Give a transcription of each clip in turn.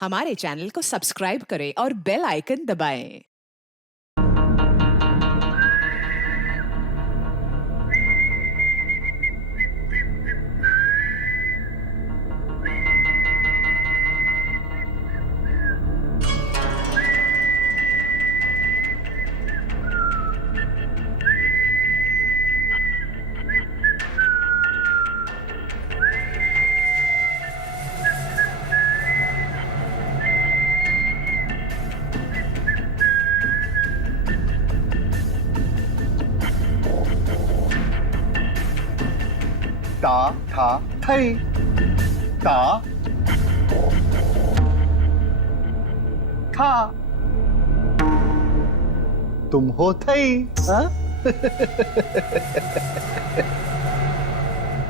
हमारे चैनल को सब्सक्राइब करें और बेल आइकन दबाएं। ता था थई ता था तुम हो थई। हाँ?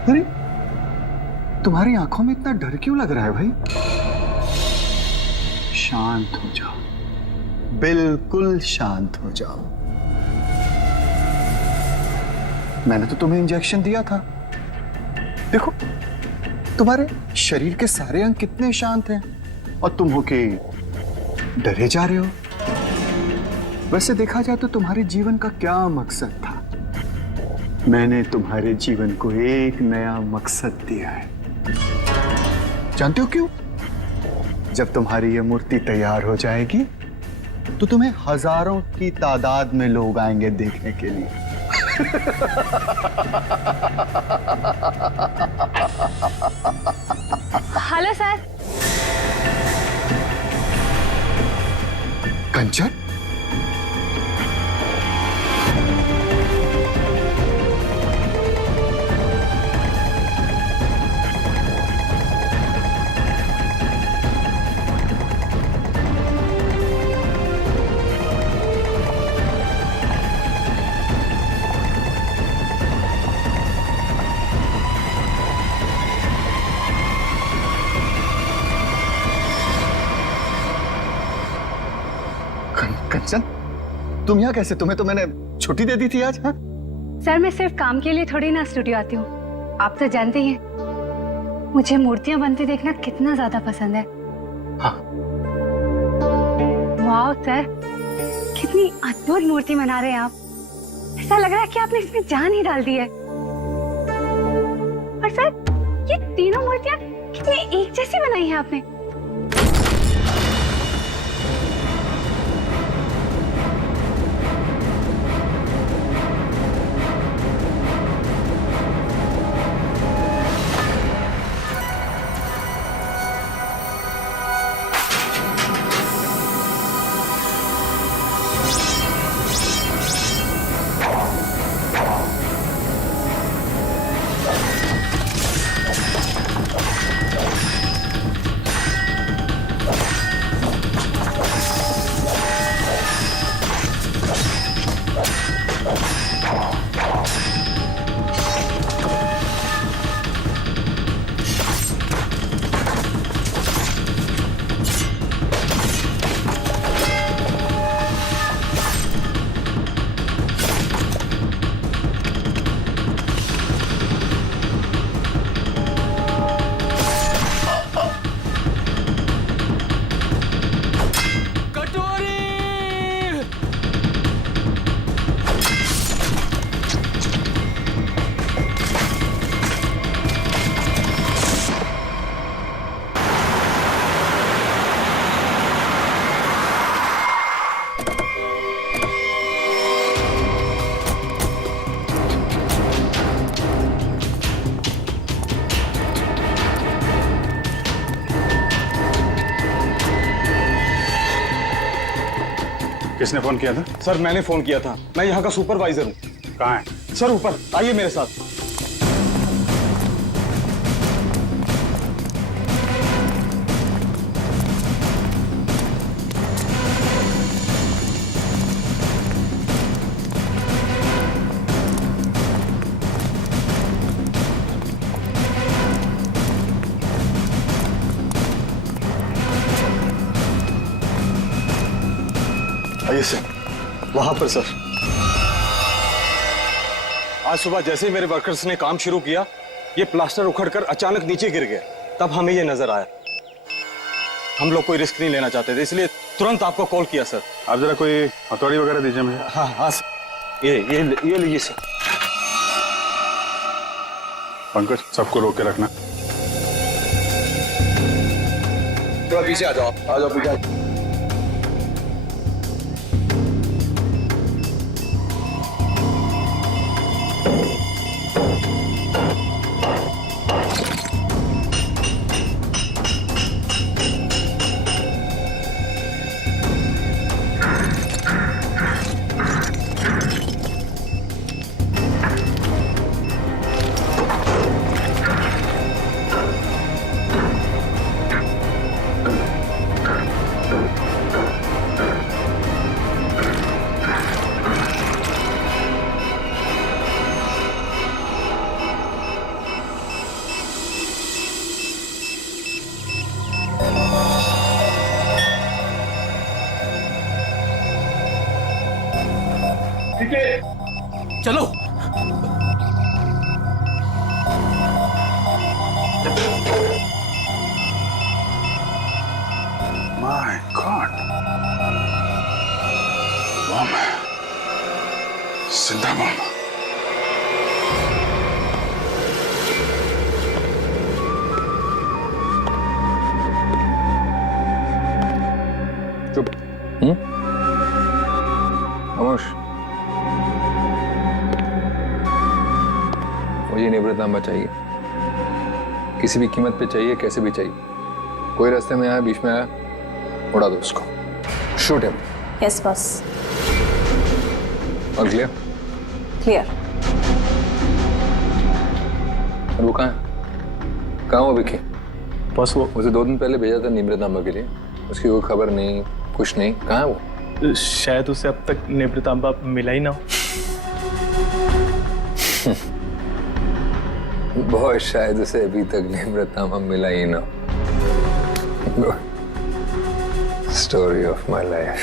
अरे तुम्हारी आंखों में इतना डर क्यों लग रहा है भाई? शांत हो जाओ, बिल्कुल शांत हो जाओ। मैंने तो तुम्हें इंजेक्शन दिया था। देखो तुम्हारे शरीर के सारे अंग कितने शांत हैं और तुम हो के डरे जा रहे हो। वैसे देखा जाए तो तुम्हारे जीवन का क्या मकसद था? मैंने तुम्हारे जीवन को एक नया मकसद दिया है। जानते हो क्यों? जब तुम्हारी ये मूर्ति तैयार हो जाएगी तो तुम्हें हजारों की तादाद में लोग आएंगे देखने के लिए। Hello sir. कंचन, कंचन तुम यहाँ कैसे? तुम्हें तो मैंने छुट्टी दे दी थी आज। हाँ? सर मैं सिर्फ काम के लिए थोड़ी ना स्टूडियो आती हूँ, आप तो जानते ही हैं मुझे मूर्तियां बनती देखना कितना ज्यादा पसंद है। हाँ। वाह सर, कितनी अद्भुत मूर्ति बना रहे हैं आप। ऐसा लग रहा है कि आपने इसमें जान ही डाल दी है। और सर ये तीनों मूर्तियां कितनी एक जैसी बनाई है आपने। किसने फोन किया था? सर मैंने फोन किया था, मैं यहाँ का सुपरवाइजर हूँ। कहाँ है? सर ऊपर आइए मेरे साथ। आइए सर, वहां पर सर। आज सुबह जैसे ही मेरे वर्कर्स ने काम शुरू किया, ये प्लास्टर उखड़कर अचानक नीचे गिर गया, तब हमें ये नजर आया। हम लोग कोई रिस्क नहीं लेना चाहते थे, इसलिए तुरंत आपको कॉल किया सर। आप जरा कोई हथौड़ी वगैरह दीजिए मुझे। हाँ हाँ सर, ये लीजिए सर। पंकज, सबको रोक के रखना। थोड़ा पीछे आ जाओ, पीछे। चलो। माय गॉड, बम है, जिंदा बम। चुप। खामोश। मुझे निवृत्तांबा चाहिए, किसी भी कीमत पे चाहिए, कैसे भी चाहिए। कोई रास्ते में आया, बीच में आया, उड़ा दो उसको। Shoot him. Yes boss. और क्लियर? क्लियर। और वो कहाँ है? कहाँ वो विकी? बॉस वो उसे 2 दिन पहले भेजा था निवृत्तांबा के लिए, उसकी कोई खबर नहीं, कुछ नहीं। कहाँ है वो? शायद उसे अब तक निवृत्तांबा मिला ही ना हो। बहुत शायद उसे अभी तक निवृत्तांबा मिला ही ना। Story of my life.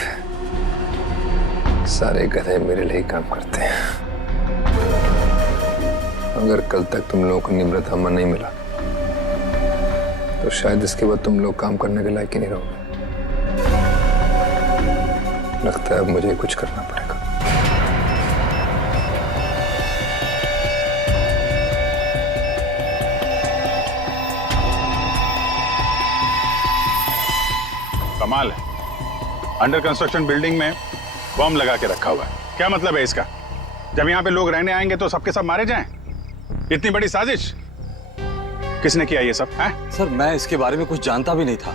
सारे गधे मेरे लिए ही काम करते हैं। अगर कल तक तुम लोगों को निवृत्तांबा नहीं मिला तो शायद इसके बाद तुम लोग काम करने के लायक ही नहीं रहोगे। लगता है अब मुझे कुछ करना पड़ेगा। कमाल है, अंडर कंस्ट्रक्शन बिल्डिंग में बम लगा के रखा हुआ है। क्या मतलब है इसका? जब यहाँ पे लोग रहने आएंगे तो सबके सब मारे जाएं? इतनी बड़ी साजिश किसने किया ये सब? है सर, मैं इसके बारे में कुछ जानता भी नहीं था।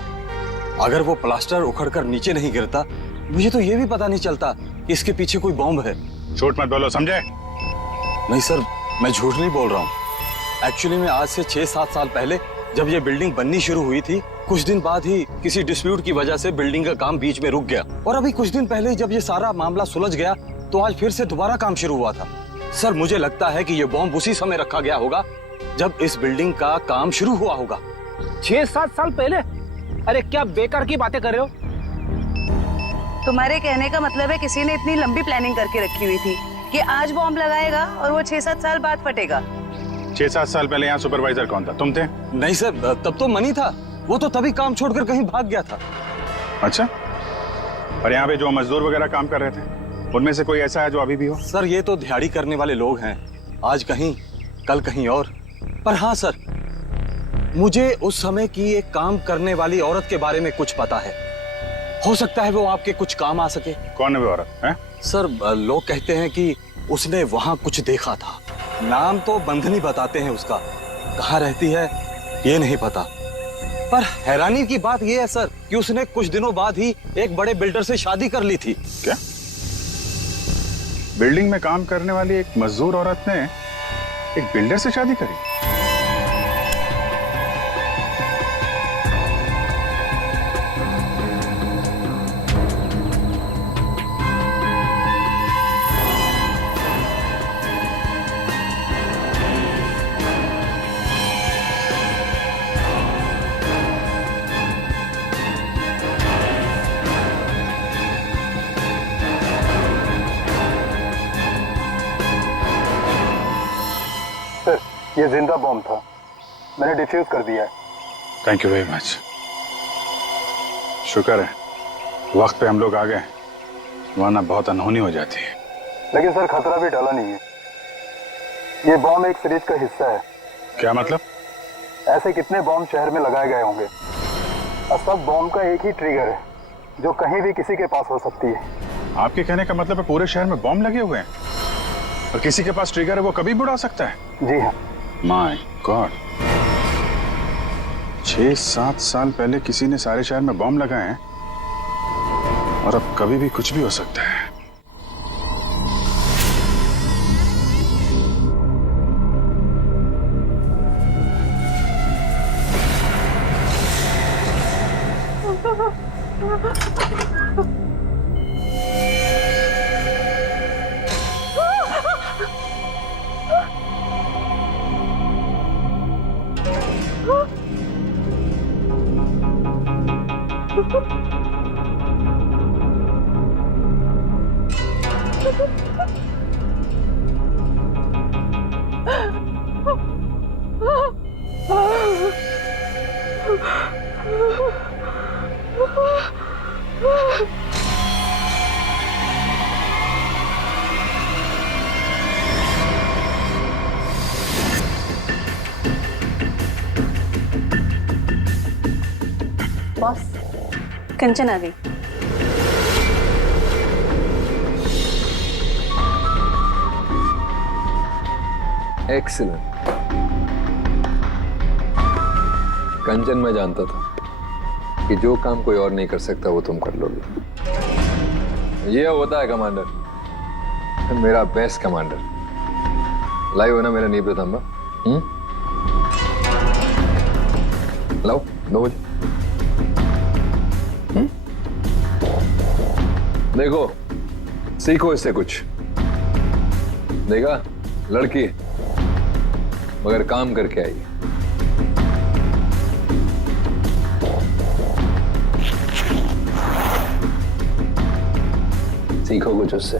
अगर वो प्लास्टर उखड़कर नीचे नहीं गिरता, मुझे तो ये भी पता नहीं चलता कि इसके पीछे कोई बॉम्ब है। झूठ मत बोलो, समझे? नहीं सर, मैं झूठ नहीं बोल रहा हूँ। एक्चुअली में आज से 6-7 साल पहले जब ये बिल्डिंग बननी शुरू हुई थी, कुछ दिन बाद ही किसी डिस्प्यूट की वजह से बिल्डिंग का काम बीच में रुक गया। और अभी कुछ दिन पहले जब ये सारा मामला सुलझ गया तो आज फिर से दोबारा काम शुरू हुआ था। सर, मुझे लगता है कि ये बॉम्ब उसी समय रखा गया होगा जब इस बिल्डिंग का काम शुरू हुआ होगा। 6-7 साल पहले? अरे क्या बेकार की बातें कर रहे हो? तुम्हारे कहने का मतलब है किसी ने इतनी लंबी प्लानिंग करके रखी हुई थी कि आज बॉम्ब लगाएगा और वो 6-7 साल बाद फटेगा। 6-7 साल पहले यहाँ सुपरवाइजर कौन था? तुम थे? नहीं सर, तब तो मनी था। वो तो तभी काम छोड़कर कहीं भाग गया था। अच्छा, और यहाँ पे जो मजदूर वगैरह काम कर रहे थे, उनमें से कोई ऐसा है जो अभी भी हो? सर, ये तो दिहाड़ी करने वाले लोग हैं, आज कहीं कल कहीं और। पर हाँ सर, मुझे उस समय की एक काम करने वाली औरत के बारे में कुछ पता है। हो सकता है वो आपके कुछ काम आ सके। कौन है वो औरत? है सर, लोग कहते हैं कि उसने वहां कुछ देखा था। नाम तो बंधनी बताते हैं उसका, कहाँ रहती है ये नहीं पता। पर हैरानी की बात यह है सर कि उसने कुछ दिनों बाद ही एक बड़े बिल्डर से शादी कर ली थी। क्या? बिल्डिंग में काम करने वाली एक मजदूर औरत ने एक बिल्डर से शादी करी? ये जिंदा बॉम्ब था, मैंने डिफ्यूज कर दिया है। Thank you very much. शुक्र है वक्त पे हम लोग आ गए, वरना बहुत अनहोनी हो जाती है। लेकिन सर खतरा भी टला नहीं है। ये बॉम्ब एक सीरीज का हिस्सा है। क्या मतलब? ऐसे कितने बॉम्ब शहर में लगाए गए होंगे और सब बॉम्ब का एक ही ट्रिगर है जो कहीं भी किसी के पास हो सकती है। आपके कहने का मतलब है पूरे शहर में बॉम्ब लगे हुए हैं और किसी के पास ट्रिगर है, वो कभी भी उड़ा सकता है? जी हाँ। माय गॉड, 6-7 साल पहले किसी ने सारे शहर में बॉम्ब लगाए हैं और अब कभी भी कुछ भी हो सकता है। बॉस, कंचन आ गई। एक्सीलेंट। कंचन मैं जानता था कि जो काम कोई और नहीं कर सकता वो तुम कर लोगे। ये होता है कमांडर, मेरा बेस्ट कमांडर। लाइव हो ना मेरा नीब रतंबा? लाओ 9 बजे। देखो, सीखो इससे कुछ। देखा, लड़की है मगर काम करके आई है। सीखो कुछ उससे।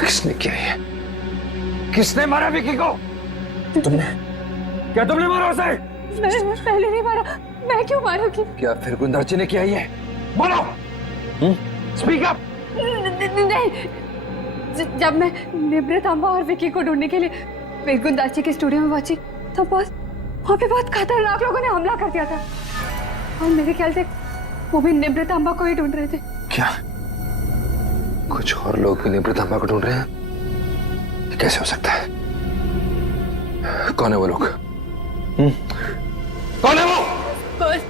किसने किया है? किसने मारा विकी को? तुमने? क्या तुमने मारा उसे? मैं पहले नहीं मारा। मैं क्यों मारूंगी? क्या फिर गुंदरची ने किया ही है? बोलो। Speak up. नहीं, जब मैं निब्रतांबा और विकी को ढूंढने के लिए गुंदाची के स्टूडियो में पहुंची तब बस वहां पे बहुत खतरनाक लोगों ने हमला कर दिया था और मेरे ख्याल से वो भी निब्रतांबा को ही ढूंढ रहे थे। क्या कुछ और लोग भी निब्रतांबा को ढूंढ रहे हैं? ये कैसे हो सकता है? कौन है वो लोग? कौन है वो? बस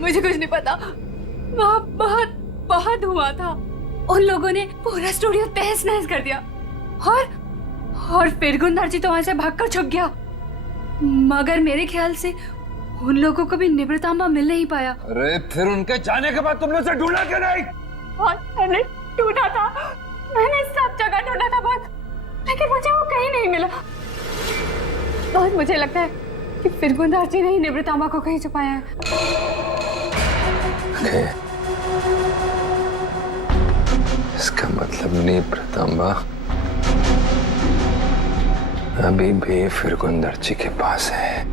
मुझे कुछ नहीं पता। वहाँ बहुत बहुत हुआ था। उन लोगों ने पूरा स्टूडियो तहस नहस कर दिया और फिर गुंदारजी तो वहां से भागकर छुप गया। मगर मेरे ख्याल से उन लोगों को भी निब्रतांबा मिल नहीं पाया। अरे फिर उनके जाने के बाद तुमने उसे ढूंढा क्यों नहीं? मैंने ढूंढा था, मैंने सब जगह ढूंढा था बहुत, लेकिन मुझे वो कहीं नहीं मिला। और मुझे लगता है कि फिर गुंदारजी ने ही निब्रतांबा को कहीं छुपाया है। इसका मतलब निब्रतांबा अभी भी फिर गुंदरची के पास है।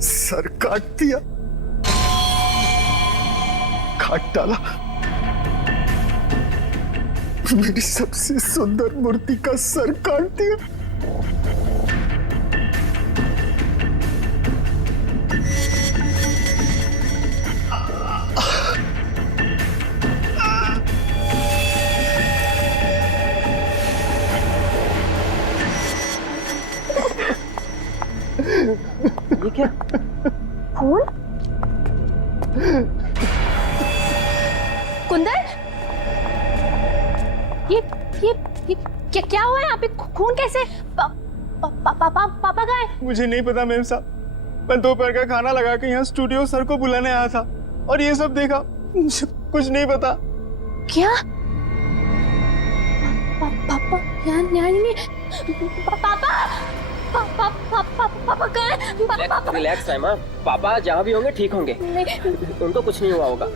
सर काट दिया, काट डाला मेरी सबसे सुंदर मूर्ति का सर काट दिया। ये क्या? फूल? कुंदन? ये क्या हुआ है यहाँ पे? खून कैसे? पापा कहाँ है? मुझे नहीं पता मैम साहब, मैं दोपहर का खाना लगा के यहाँ स्टूडियो सर को बुलाने आया था और ये सब देखा। मुझे कुछ नहीं पता। क्या? पापा यहाँ नहीं। पापा कहाँ है? रिलैक्स है माँ, पापा जहाँ भी होंगे ठीक होंगे, उनको कुछ नहीं हुआ होगा।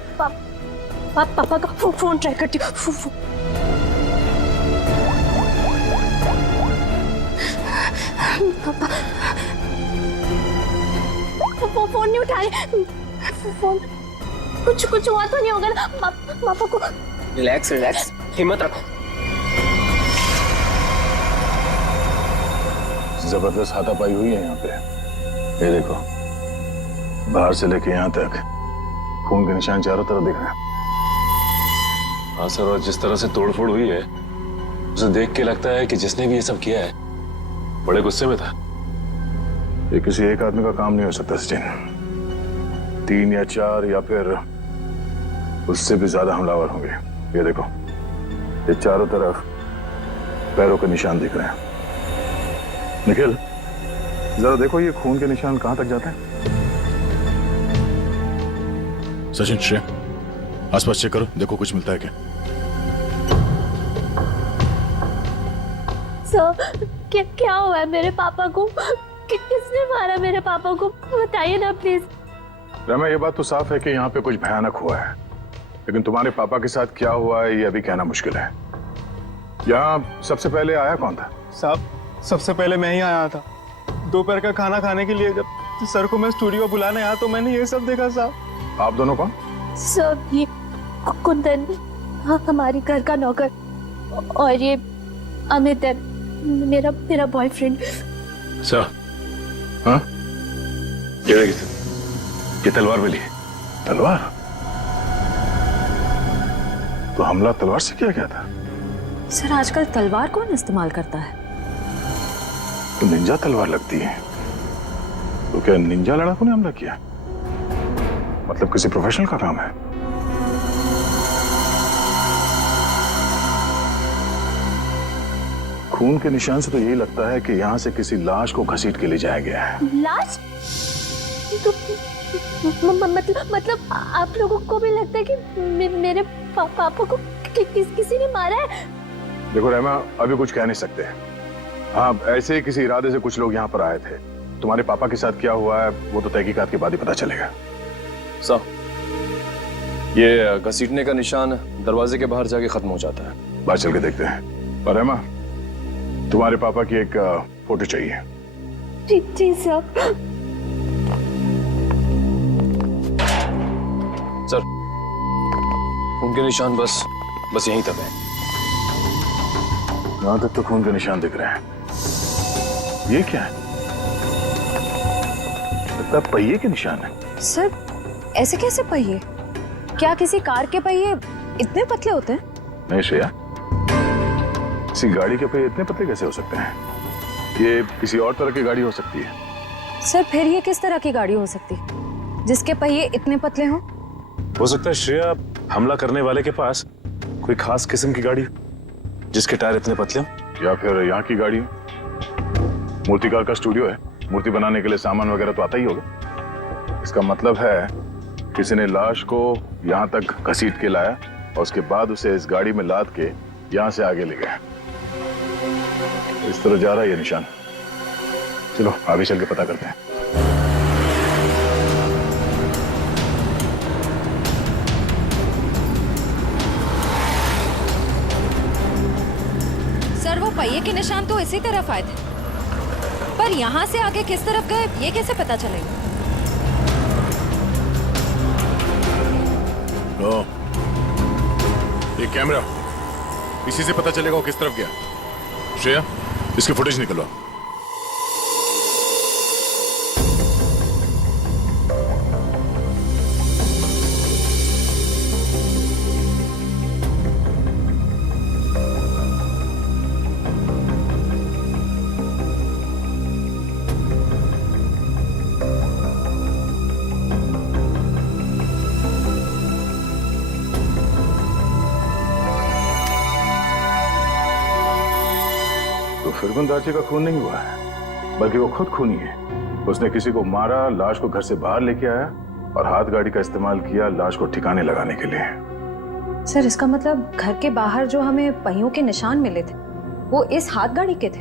पापा का फोन ट्राई करती हूँ। पापा फोन नहीं उठा रहे। फोन कुछ हुआ तो नहीं होगा ना पापा को? रिलैक्स, हिम्मत रखो। जबरदस्त हाथापाई हुई है यहाँ पे। ये देखो, बाहर से लेके यहाँ तक खून के निशान चारों तरफ दिख रहे हैं। हाँ सर, और जिस तरह से तोड़फोड़ हुई है उसे देख के लगता है कि जिसने भी ये सब किया है बड़े गुस्से में था। ये किसी एक आदमी का काम नहीं हो सकता सचिन, 3 या 4 या फिर उससे भी ज्यादा हमलावर होंगे। ये देखो, ये चारों तरफ पैरों के निशान दिख रहे हैं। निखिल, जरा देखो ये खून के निशान कहां तक जाते हैं। सचिन, श्रेया, आसपास चेक करो, देखो कुछ मिलता है क्या। सर, क्या हुआ है मेरे पापा को? किसने मारा मेरे पापा को? बताइए ना प्लीज। रमा, ये बात तो साफ है कि यहाँ पे कुछ भयानक हुआ है, लेकिन तुम्हारे पापा के साथ क्या हुआ है ये अभी कहना मुश्किल है। यहाँ सबसे पहले आया कौन था? साहब, सबसे पहले मैं ही आया था। दोपहर का खाना खाने के लिए जब सर को मैं स्टूडियो बुलाने आया तो मैंने ये सब देखा। साहब, आप दोनों कौन? सर, ये कुंदन, हाँ, हमारी घर का नौकर, और ये अमित है, मेरा बॉयफ्रेंड। सर, हाँ, ये तलवार मिली है। तलवार? तो हमला तलवार से किया गया था? सर, आजकल तलवार कौन इस्तेमाल करता है? तो निंजा तलवार लगती है। तो क्या निंजा लड़ाकों ने हमला किया? मतलब किसी प्रोफेशनल का काम है। खून के निशान से तो यही लगता है कि यहाँ से किसी लाश को घसीट के ले जाया गया है। लाश? तो मतलब आप लोगों को भी लगता है कि मेरे पापा को किसी ने मारा है? देखो रहमा, अभी कुछ कह नहीं सकते। हाँ, ऐसे ही किसी इरादे से कुछ लोग यहाँ पर आए थे। तुम्हारे पापा के साथ क्या हुआ है वो तो तहकीकात के बाद ही पता चलेगा। सर, ये घसीटने का निशान दरवाजे के बाहर जाके खत्म हो जाता है। बाहर चल के देखते हैं। और रहमा, तुम्हारे पापा की एक फोटो चाहिए। जी सर। सर, उनके निशान बस यहीं तक है। यहां तक तो खून के निशान दिख रहे हैं। ये क्या है? लगता है पहिए के निशान है। सर, ऐसे कैसे पहिए? क्या किसी कार के पहिए इतने पतले होते हैं? नहीं श्रेया, किसी गाड़ी के पहिए इतने पतले कैसे हो सकते हैं? ये किसी और तरह की गाड़ी हो सकती है। सर, फिर ये किस तरह की गाड़ी हो सकती है जिसके पहिए इतने पतले हों? हो सकता है श्रेया, हमला करने वाले के पास कोई खास किस्म की गाड़ी जिसके टायर इतने पतले हों। या फिर यहाँ की गाड़ी हो। मूर्तिकार का स्टूडियो है, मूर्ति बनाने के लिए सामान वगैरह तो आता ही होगा। इसका मतलब है किसी ने लाश को यहाँ तक घसीट के लाया और उसके बाद उसे इस गाड़ी में लाद के यहाँ से आगे ले गया। इस तरह जा रहा है ये निशान। चलो आगे चल के पता करते हैं। सर, वो पहिए के निशान तो इसी तरफ आए थे, पर यहाँ से आगे किस तरफ गए ये कैसे पता चलेगा? ये कैमरा, इसी से पता चलेगा वो किस तरफ गया। श्रेया, इसकी फुटेज निकलवा। फिरगुन दाची का खून नहीं हुआ है, बल्कि वो खुद खूनी है। उसने किसी को मारा, लाश को घर से बाहर लेके आया और हाथ गाड़ी का इस्तेमाल किया लाश को ठिकाने लगाने के लिए। सर इसका मतलब घर के बाहर जो हमें पहियों के निशान मिले थे वो इस हाथ गाड़ी के थे?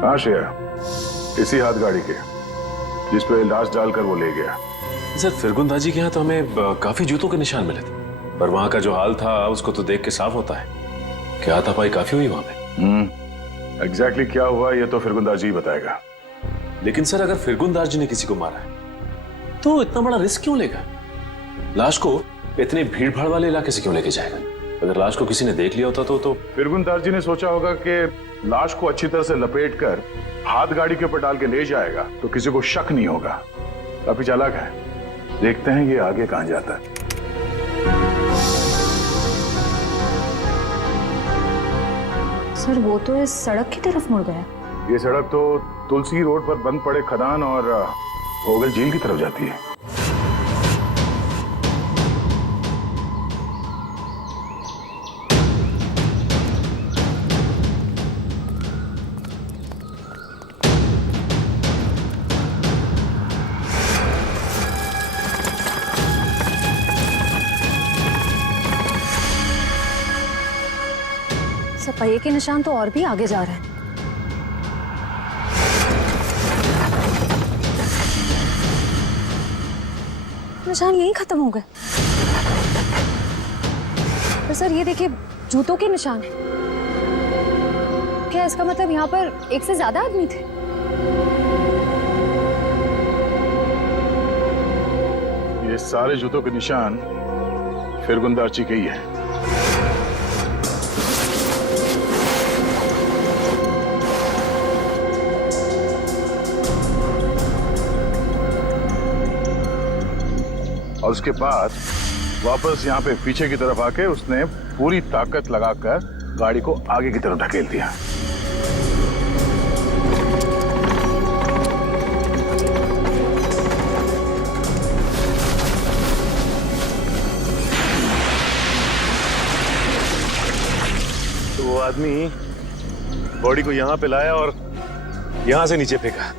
हाँ श्रेया, इसी हाथ गाड़ी के जिस पे लाश डालकर वो ले गया। सर फिरगुन दाजी के यहाँ तो हमें काफी जूतों के निशान मिले थे, पर वहां का जो हाल था उसको तो देख के साफ होता है कि हाथापाई काफी हुई वहां पे। एग्जैक्टली क्या हुआ ये तो फिरगुन दाजी ही बताएगा। लेकिन सर अगर फिरगुन दाजी ने किसी को मारा है तो इतना बड़ा रिस्क क्यों लेगा? लाश को इतने भीड़ भाड़ वाले इलाके से क्यों लेके जाएगा? अगर लाश को किसी ने देख लिया होता तो फिरगुन दाजी ने सोचा होगा कि लाश को अच्छी तरह से लपेट कर हाथ गाड़ी के ऊपर डाल के ले जाएगा तो किसी को शक नहीं होगा। काफी चालाक है, देखते हैं ये आगे कहां जाता है। सर वो तो इस सड़क की तरफ मुड़ गया। ये सड़क तो तुलसी रोड पर बंद पड़े खदान और भोगल झील की तरफ जाती है। सर पहिए के निशान तो और भी आगे जा रहे हैं। निशान यहीं खत्म हो गए। पर सर ये देखिए जूतों के निशान हैं। क्या इसका मतलब यहाँ पर एक से ज्यादा आदमी थे? ये सारे जूतों के निशान फिरगुन दाची के ही है। और उसके बाद वापस यहाँ पे पीछे की तरफ आके उसने पूरी ताकत लगाकर गाड़ी को आगे की तरफ ढकेल दिया। तो वो आदमी बॉडी को यहाँ पे लाया और यहाँ से नीचे फेंका।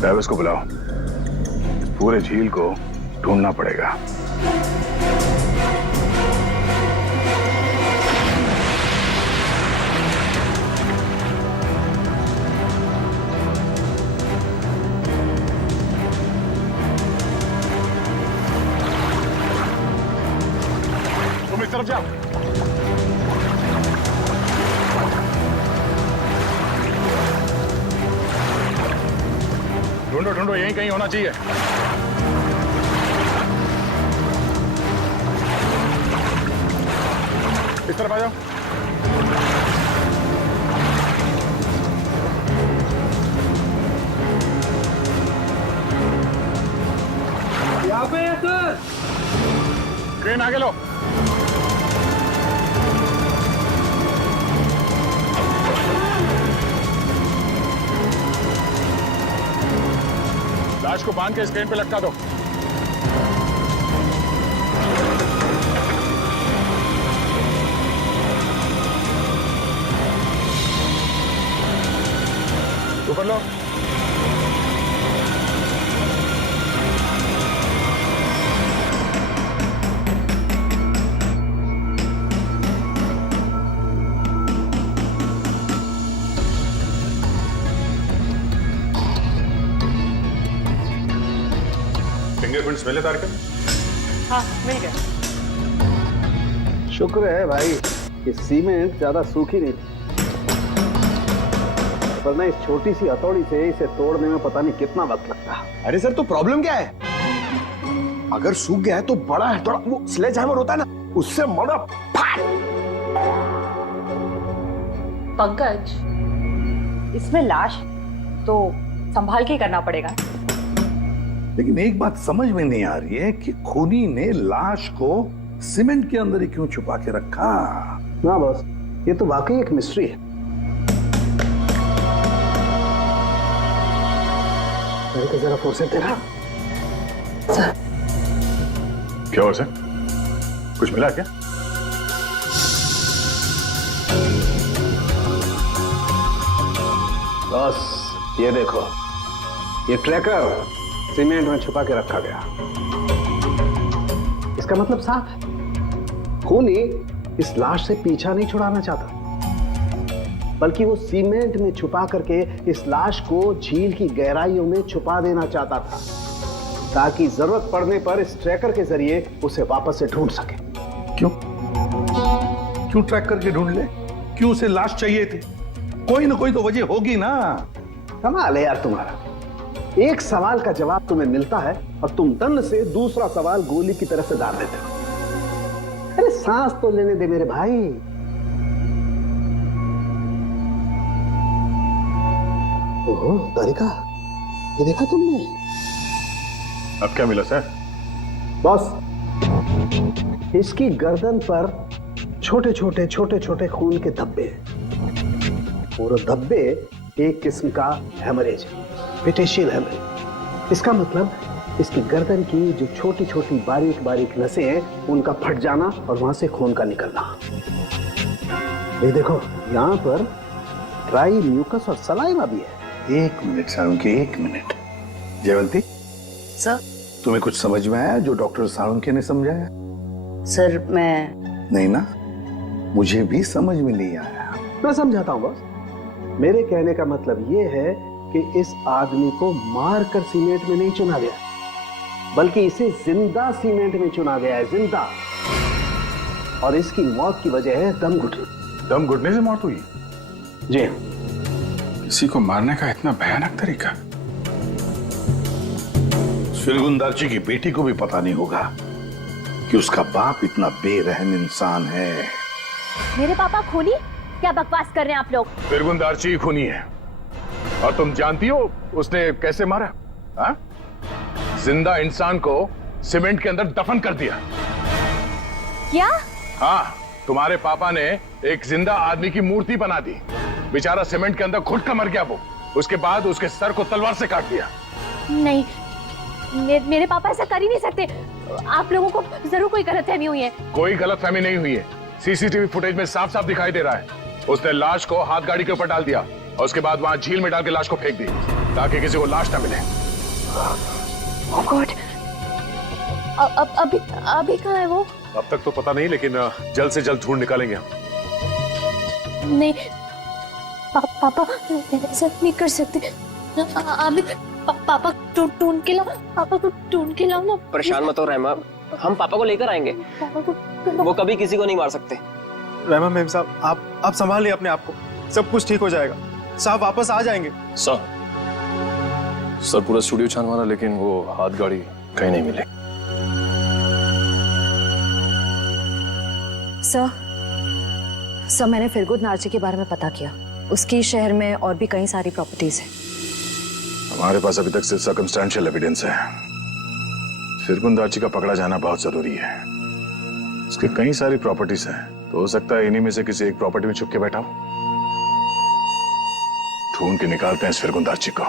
ड्राइवर्स को बुलाओ, पूरे झील को ढूंढना पड़ेगा। तुम इस तरफ जाओ। ढूंढो ढूंढो, यहीं कहीं होना चाहिए। इस तरफ आ जाओ। यहाँ पे है सर। क्रेन आगे लो। लाश को बांध के इस क्रेन पे लटका दो। ऊपर लो। फिंगरप्रिंट्स मिले तारक? हाँ मिल गया। शुक्र है भाई कि सीमेंट ज्यादा सूखी नहीं थी, वरना इस छोटी सी हथौड़ी से इसे तोड़ने में पता नहीं कितना वक्त लगता। अरे सर तो प्रॉब्लम क्या है? अगर सूख गया है तो बड़ा हथौड़ा, वो स्लेज हैमर होता है ना, उससे मड़ा फाड़। पंकज, इसमें लाश तो संभाल के करना पड़ेगा। लेकिन एक बात समझ में नहीं आ रही है कि खूनी ने लाश को सीमेंट के अंदर ही क्यों छुपा के रखा? ना बॉस, ये तो वाकई एक मिस्ट्री है। जरा फोर्सेप देना। क्या हुआ सर? कुछ मिला क्या? बस ये देखो, ये ट्रैकर सीमेंट में छुपा के रखा गया। इसका मतलब साफ है, खूनी इस लाश से पीछा नहीं छुड़ाना चाहता, बल्कि वो सीमेंट में छुपा करके इस लाश को झील की गहराइयों में छुपा देना चाहता था, ताकि जरूरत पड़ने पर इस ट्रैकर के जरिए उसे वापस से ढूंढ सके। क्यों क्यों ट्रैक करके ढूंढ ले? क्यों उसे लाश चाहिए थी? कोई ना कोई तो वजह होगी ना। कमाल है यार तुम्हारा, एक सवाल का जवाब तुम्हें मिलता है और तुम दंड से दूसरा सवाल गोली की तरह से डाल देते हो। अरे सांस तो लेने दे मेरे भाई। ओहो तारिका, ये देखा तुमने? अब क्या मिला सर? बॉस, इसकी गर्दन पर छोटे छोटे खून के धब्बे हैं और धब्बे एक किस्म का हेमरेज है, पेटेशियल हेमरेज। इसका मतलब इसकी गर्दन की जो छोटी छोटी बारीक बारीक नसें हैं उनका फट जाना और वहां से खून का निकलना। ये देखो, यहाँ पर ड्राई म्यूकस और सलाइवा भी है। एक मिनट साळुंके, एक मिनट। जयवंती सर। तुम्हें कुछ समझ में आया जो डॉक्टर साळुंके ने समझाया? सर मैं नहीं ना, मुझे भी समझ में नहीं आया। मैं समझाता हूँ बस। मेरे कहने का मतलब ये है कि इस आदमी को मारकर सीमेंट में नहीं चुना गया, बल्कि इसे जिंदा सीमेंट में चुना गया है, जिंदा। और इसकी मौत की वजह है दम घुटना। दम घुटने से मौत हुई? जी। किसी को मारने का इतना भयानक तरीका? फिरगुंदारची की बेटी को भी पता नहीं होगा कि उसका बाप इतना बेरहम इंसान है। मेरे पापा खूनी? क्या बकवास कर रहे हैं आप लोग? फिरगुंदारची ही खूनी है। और तुम जानती हो उसने कैसे मारा? हा? जिंदा इंसान को सीमेंट के अंदर दफन कर दिया। क्या? हाँ, तुम्हारे पापा ने एक जिंदा आदमी की मूर्ति बना दी। बेचारा सीमेंट के अंदर घुट कर मर गया वो। उसके बाद उसके सर को तलवार से काट दिया। नहीं, मेरे पापा ऐसा कर ही नहीं सकते। आप लोगों को जरूर कोई गलतफहमी हुई है। कोई गलतफहमी नहीं हुई है। सीसीटीवी फुटेज में साफ साफ दिखाई दे रहा है। उसने लाश को हाथ गाड़ी के ऊपर डाल दिया और उसके बाद वहां झील में डाल के लाश को फेंक दी ताकि किसी को लाश ना मिले। Oh God! अभी कहाँ है वो? अब तक तो पता नहीं, लेकिन जल्द से जल्द ढूंढ निकालेंगे हम। नहीं, पापा ऐसा नहीं कर सकते। अभी पापा ढूंढ के लाओ, पापा को ढूंढ के लाओ ना। परेशान मत हो रहमा, हम पापा को लेकर आएंगे। पापा को वो कभी किसी को नहीं मार सकते। रहमा मेम साहब, आप संभालिए अपने आप को, सब कुछ ठीक हो जाएगा। साहब वापस आ जाएंगे। सर पूरा स्टूडियो छानवाना, लेकिन वो हाथ गाड़ी कहीं नहीं मिले। सर मैंने फिरगुंदारची के बारे में पता किया। उसकी शहर में और भी कई सारी प्रॉपर्टीज हैं। हमारे पास अभी तक सिर्फ सर्कमस्टेंशियल एविडेंस है। फिरगुंदारची का पकड़ा जाना बहुत जरूरी है। उसकी कई सारी प्रॉपर्टीज हैं, तो हो सकता है इन्हीं में से किसी एक प्रॉपर्टी में छुप के बैठा हो। ढूंढ के निकालते हैं इस फिरगुंदारची को।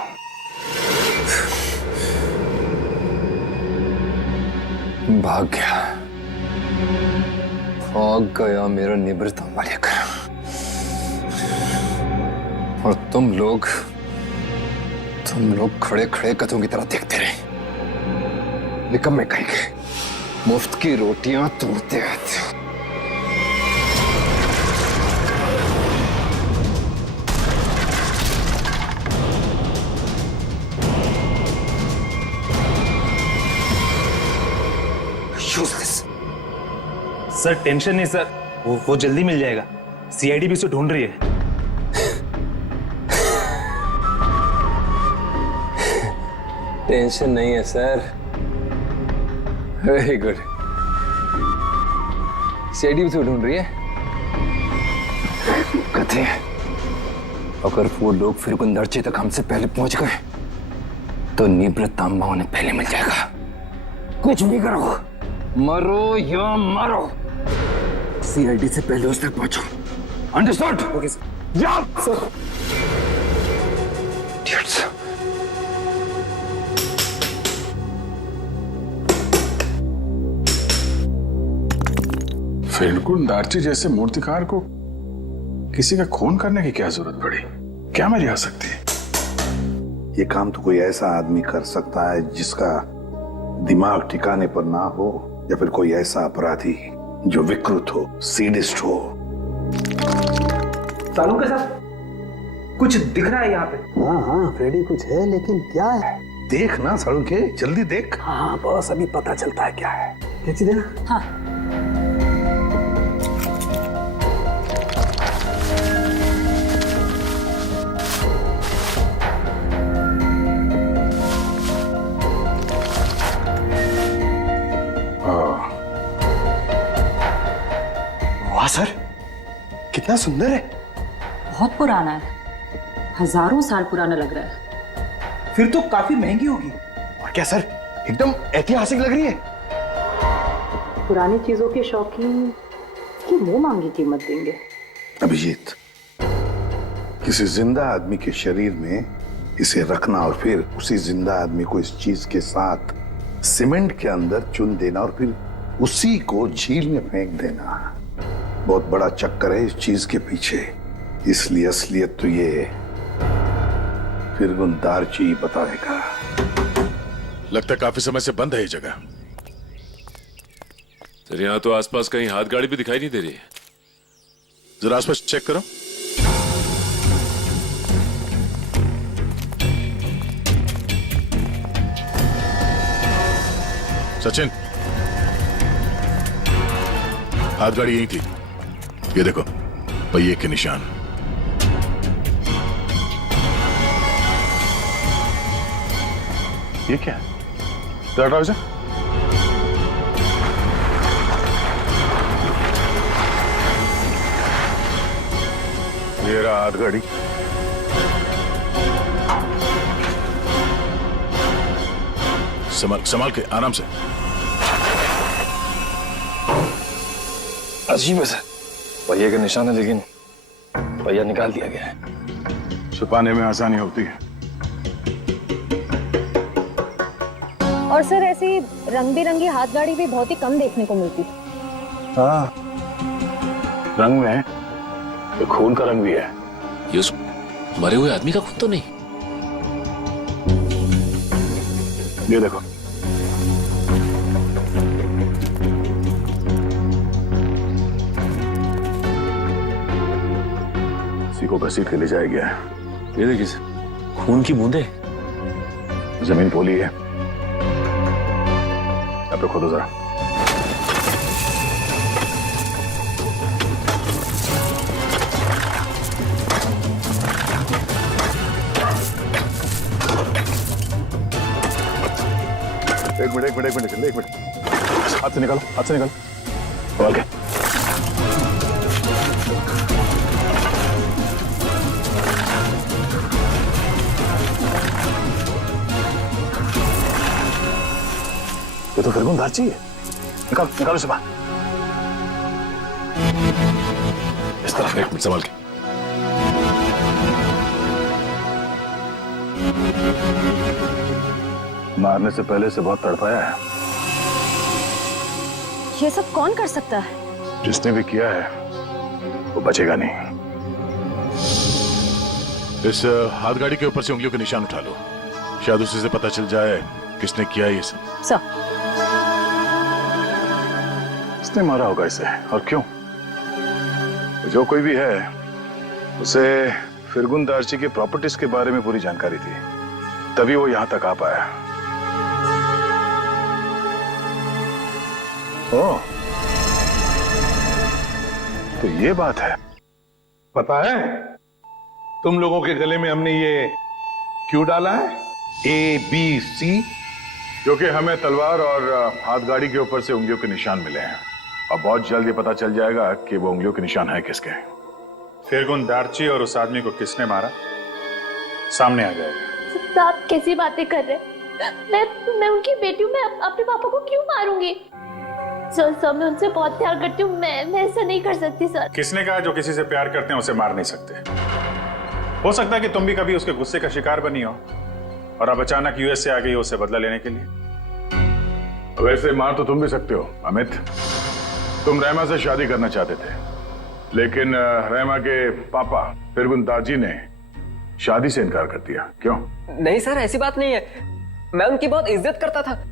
भाग गया मेरा निवृत्त लेकर। और तुम लोग खड़े खड़े कथों की तरह देखते रहे। निकम्मे कहेंगे, मुफ्त की रोटियां तोड़ते रहते। सर टेंशन नहीं सर, वो जल्दी मिल जाएगा। सीआईडी भी उसे ढूंढ रही है। टेंशन नहीं है सर। Very good. सीआईडी भी तो ढूंढ रही है। कथे अगर वो लोग फिरगुंदारची तक हमसे पहले पहुंच गए तो निवृत्त तांबा उन्हें पहले मिल जाएगा। कुछ भी करो, मरो या मारो, सीआईडी से पहले उस तक पहुंचो। अंडरस्टूड? Okay sir. जा सर। फिरगुंदारची जैसे मूर्तिकार को किसी का खून करने की क्या जरूरत पड़ी? क्या मर्यादा सकती है? ये काम तो कोई ऐसा आदमी कर सकता है जिसका दिमाग ठिकाने पर ना हो, या फिर कोई ऐसा अपराधी जो विकृत हो, सीडिस्ट हो। सालू के साथ कुछ दिख रहा है यहाँ पे। हाँ हाँ फ्रेडी, कुछ है, लेकिन क्या है? देख ना सालू के, जल्दी देख। हाँ बस अभी पता चलता है क्या है। कैसी देना? हाँ। वाह सर, कितना सुंदर है। बहुत पुराना है, हजारों साल पुराना लग रहा है। फिर तो काफी महंगी होगी। और क्या सर, एकदम ऐतिहासिक लग रही है। पुरानी चीजों के शौकीन की मुंह मांगी कीमत देंगे। अभिजीत, किसी जिंदा आदमी के शरीर में इसे रखना और फिर उसी जिंदा आदमी को इस चीज के साथ सीमेंट के अंदर चुन देना और फिर उसी को झील में फेंक देना, बहुत बड़ा चक्कर है इस चीज के पीछे। इसलिए असलियत तो ये फिरगुन दार्ची बताएगा। लगता है काफी समय से बंद है ये जगह। सर यहाँ तो आसपास कहीं हाथ गाड़ी भी दिखाई नहीं दे रही है। जरा आसपास चेक करो। सचिन, हाथ गाड़ी यही थी। ये देखो, पहिए के निशान। ये क्या है? जरा हटाओ इसे। ये रहा हाथ गाड़ी। संभाल के, आराम से। अजीब है सर, पहिए के निशान है लेकिन पहिया निकाल दिया गया है। छुपाने में आसानी होती है। और सर ऐसी रंग बिरंगी हाथ गाड़ी भी बहुत ही कम देखने को मिलती। हाँ, रंग में तो खून का रंग भी है। ये उस मरे हुए आदमी का खून तो नहीं? ये देखो, इसी को घसीट के ले जाया गया है। ये देखिए, खून की बूंदे। जमीन पोली है। अब तो खोदो जरा। एक मिनट, हाथ से निकालो। ओके। ये तो फिरगुन दार्ची है। निकालो इसे बाहर। इस तरफ। एक मिनट, संभाल के। मारने से पहले से बहुत तड़पाया है। ये सब कौन कर सकता है? जिसने भी किया है वो बचेगा नहीं। इस हाथ गाड़ी के ऊपर से उंगलियों के निशान उठा लो, शायद उसी से पता चल जाए किसने किया ये सब। सर, इसने मारा होगा इसे, और क्यों? जो कोई भी है, उसे फिरगुन दार्ची के प्रॉपर्टीज के बारे में पूरी जानकारी थी, तभी वो यहां तक आ पाया। ओह, तो ये बात है। पता है तुम लोगों के गले में हमने ये क्यों डाला है? ABC। क्योंकि हमें तलवार और हाथ गाड़ी के ऊपर से उंगलियों के निशान मिले हैं, और बहुत जल्द ये पता चल जाएगा कि वो उंगलियों के निशान है किसके। फिरगुन दार्ची और उस आदमी को किसने मारा, सामने आ जाएगा। आप कैसी बातें कर रहे हैं? मैं उनकी बेटी हूँ, मैं अपने पापा को क्यों मारूंगी? सर, मैं उनसे बहुत प्यार करती हूँ, मैं ऐसा नहीं कर सकती सर। किसने कहा जो किसी से प्यार करते हैं उसे मार नहीं सकते? हो सकता है कि तुम भी कभी उसके गुस्से का शिकार बनी हो और अब अचानक यूएस से आ गई हो उसे बदला लेने के लिए। वैसे मार तो तुम भी सकते हो अमित। तुम रहमा से शादी करना चाहते थे, लेकिन रहमा के पापा फिरगुन दार्ची ने शादी से इनकार कर दिया, क्यों? नहीं सर, ऐसी बात नहीं है। मैं उनकी बहुत इज्जत करता था।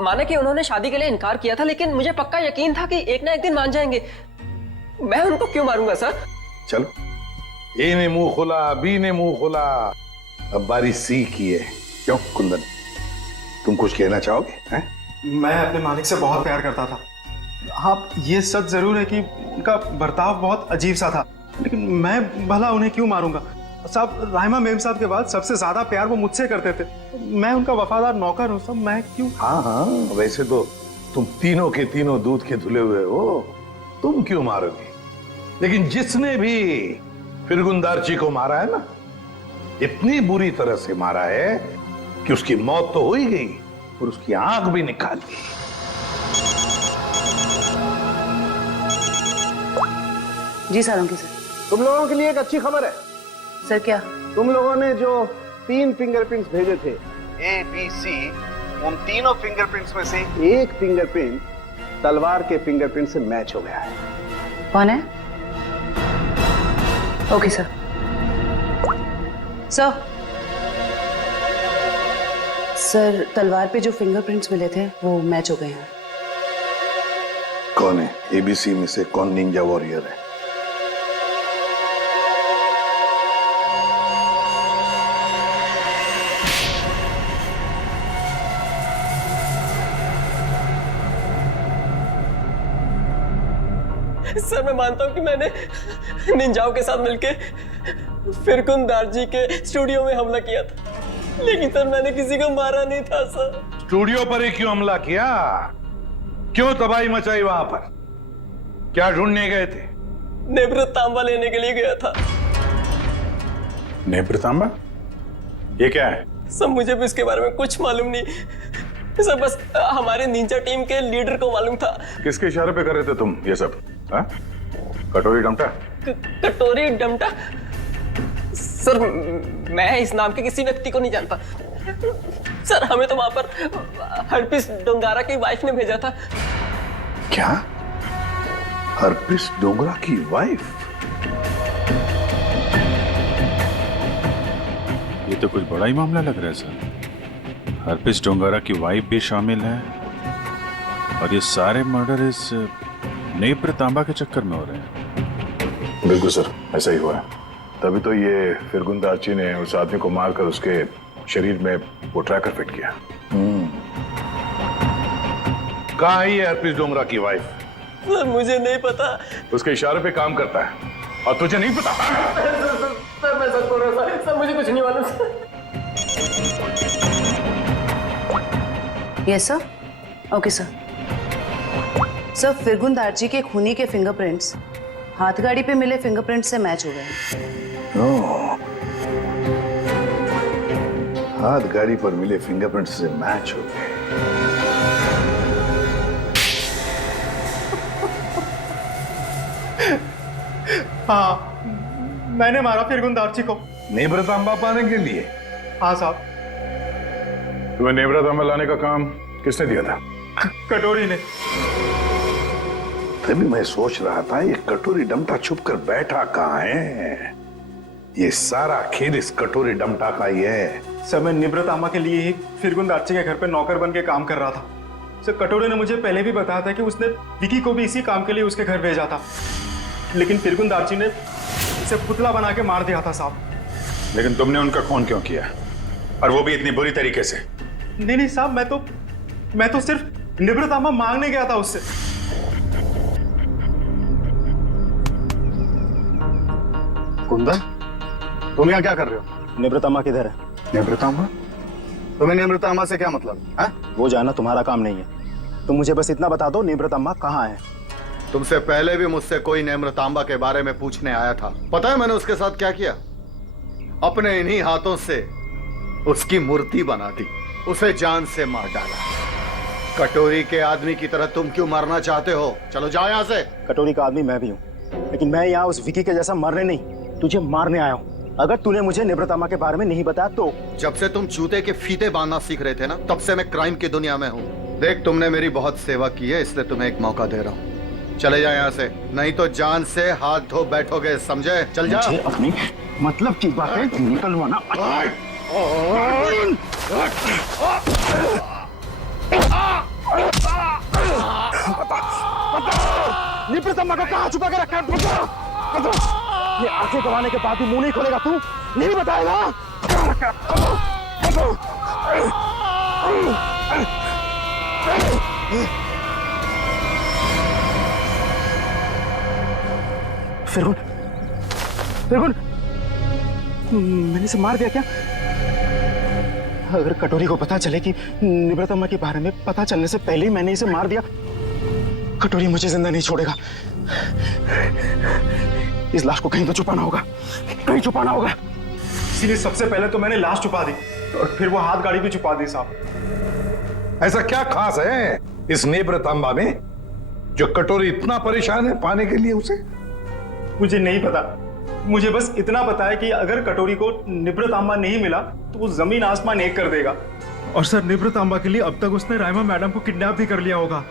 माना कि उन्होंने शादी के लिए इनकार किया था, लेकिन मुझे पक्का यकीन था कि एक ना एक दिन मान जाएंगे। मैं उनको क्यों मारूंगा सर? चलो, ए ने मुंह खोला, बी ने मुंह खोला, अब बारी सी की है। क्यों कुंदन, तुम कुछ कहना चाहोगे? हैं? मैं अपने मालिक से बहुत प्यार करता था। हाँ, ये सच जरूर है कि उनका बर्ताव बहुत अजीब सा था, लेकिन मैं भला उन्हें क्यों मारूंगा? साहब, राहिमा मेम साहब के बाद सबसे ज्यादा प्यार वो मुझसे करते थे। मैं उनका वफादार नौकर हूँ साहब, मैं क्यों? हाँ हाँ, वैसे तो तुम तीनों के तीनों दूध के धुले हुए हो, तुम क्यों मारोगे? लेकिन जिसने भी फिरगुंदारची को मारा है ना, इतनी बुरी तरह से मारा है कि उसकी मौत तो हो ही गई और उसकी आंख भी निकाल दी। जी सर, अंकित सर। तुम लोगों के लिए एक अच्छी खबर है। सर क्या? तुम लोगों ने जो 3 फिंगरप्रिंट्स भेजे थे, ए बी सी, उन तीनों फिंगरप्रिंट्स में से एक फिंगरप्रिंट तलवार के फिंगरप्रिंट से मैच हो गया है। कौन है? Okay sir. सर, तलवार पे जो फिंगरप्रिंट्स मिले थे वो मैच हो गए हैं। कौन है? एबीसी में से कौन निंजा वॉरियर है? सर, मैं मानता हूँ कि मैंने निंजाओं के साथ मिलके फिरगुंदारजी के स्टूडियो में हमला किया था, लेकिन सर मैंने किसी को मारा नहीं था सर। स्टूडियो पर ही क्यों हमला किया? क्यों तबाही मचाई वहां पर? क्या ढूंढने गए थे? नेत्रतांबा लेने के लिए गया था। नेत्रतांबा? ये क्या है? सब मुझे भी इसके बारे में कुछ मालूम नहीं सर, बस हमारे निंजा टीम के लीडर को मालूम था। किसके इशारे पे कर रहे थे तुम ये सब? हाँ? कटोरी डमटा? कटोरी डमटा? सर, मैं इस नाम के किसी व्यक्ति को नहीं जानता सर। हमें तो वहां पर हरपिस डोंगारा की वाइफ ने भेजा था। क्या? हरपिस डोंगरा की वाइफ? ये तो कुछ बड़ा ही मामला लग रहा है सर। हरपिस डोंगारा की वाइफ भी शामिल है और ये सारे मर्डर इस नेत्रतांबा के चक्कर में हो रहे हैं। बिल्कुल सर, ऐसा ही हुआ है। तभी तो ये फिरगुंदारची ने उस आदमी को मारकर उसके शरीर में वो ट्रैकर फिट किया। कहाँ है ये हरपिस डोंगरा की वाइफ? सर, मुझे नहीं पता। उसके इशारे पे काम करता है और तुझे नहीं पता? सर, मैं सच बोल रहा हूँ सर, मुझे कुछ नहीं मालूम। Yes sir. Okay sir. Sir, फिरगुंदारजी के खूनी के फिंगरप्रिंट्स हाथगाड़ी पे मिले फिंगरप्रिंट से मैच हो गए। हाथ गाड़ी पर मिले फिंगरप्रिंट से मैच हो गए। हाँ, मैंने मारा फिरगुंदारची को। नेत्रतांबा पाने के लिए? हाँ साहब। तुम्हें नेत्रतांबा लाने का काम किसने दिया था? कटोरी ने। तभी मैं सोच रहा था ये कटोरी डमटा छुप कर बैठा कहाँ है। ये सारा खेल इस कटोरी डमटा का ही है। सर, मैं निब्रतामा के लिए ही फिरगुंदारची के घर पे नौकर बन के काम कर रहा था। सर, कटोरी ने मुझे पहले भी बताया था कि उसने विकी को भी इसी काम के लिए उसके घर भेजा था, लेकिन फिरगुंदारची ने उसे पुतला बना के मार दिया था साहब। लेकिन तुमने उनका खून क्यों किया, और वो भी इतनी बुरी तरीके से? नहीं साहब, मैं तो सिर्फ निब्रतामा मांगने गया था उससे। कुंदन, तुम यहाँ क्या कर रहे हो? निब्रतामा किधर है? निब्रतामा? तुम्हें निब्रतामा से क्या मतलब है? वो जानना तुम्हारा काम नहीं है। तुम मुझे बस इतना बता दो, निब्रतामा कहाँ है? तुमसे पहले भी मुझसे कोई नेत्रतांबा के बारे में पूछने आया था। पता है मैंने उसके साथ क्या किया? अपने इन्हीं हाथों से उसकी मूर्ति बना दी, उसे जान से मार डाला। कटोरी के आदमी की तरह तुम क्यों मरना चाहते हो? चलो जाओ यहाँ से। कटोरी का आदमी मैं भी हूँ, लेकिन मैं यहाँ उस विकी के जैसा मरने नहीं, तुझे मारने आया हूँ। अगर तूने मुझे निब्रतामा के बारे में नहीं बताया तो। जब से तुम जूते के फीते बांधना सीख रहे थे ना, तब से मैं क्राइम की दुनिया में हूँ। देख, तुमने मेरी बहुत सेवा की है, इसलिए तुम्हें एक मौका दे रहा हूँ। चले जाए यहाँ से, नहीं तो जान से हाथ धो बैठोगे, समझे? चल जा। मुझे अपनी मतलब की बातें निकलवाना। निप्रतम्मा को कहाँ छुपा के रखा है? ये आंखें गंवाने के बाद भी मुंह नहीं खोलेगा तू? नहीं बताएगा? फिरगुन, फिरगुन, मैंने इसे मार दिया क्या? अगर कटोरी को पता चले कि निव्रतम्मा के बारे में पता चलने से पहले ही मैंने इसे मार दिया, कटोरी मुझे जिंदा नहीं छोड़ेगा। इस लाश को कहीं तो छुपाना होगा, कहीं छुपाना होगा। इसीलिए सबसे पहले तो मैंने लाश छुपा दी और फिर वो हाथ गाड़ी भी छुपा दी। साहब, ऐसा क्या खास है इस निव्रतम्मा में जो कटोरी इतना परेशान है पाने के लिए उसे? मुझे नहीं पता, मुझे बस इतना पता है कि अगर कटोरी को निव्रतम्मा नहीं मिला तो वो जमीन आसमान एक कर देगा। और सर, निव्रतम्मा के लिए अब तक उसने राइमा मैडम को किडनैप भी कर लिया होगा।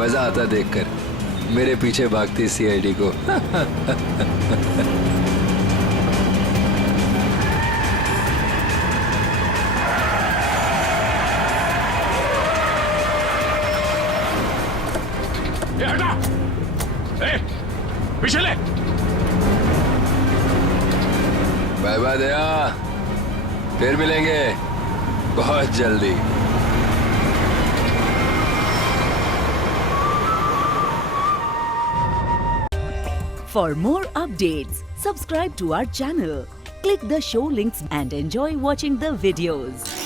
मजा आता देखकर मेरे पीछे भागती सीआईडी को। पीछे ले। बाय बाय दया, फिर मिलेंगे बहुत जल्दी। For more updates, subscribe to our channel, click the show links and enjoy watching the videos.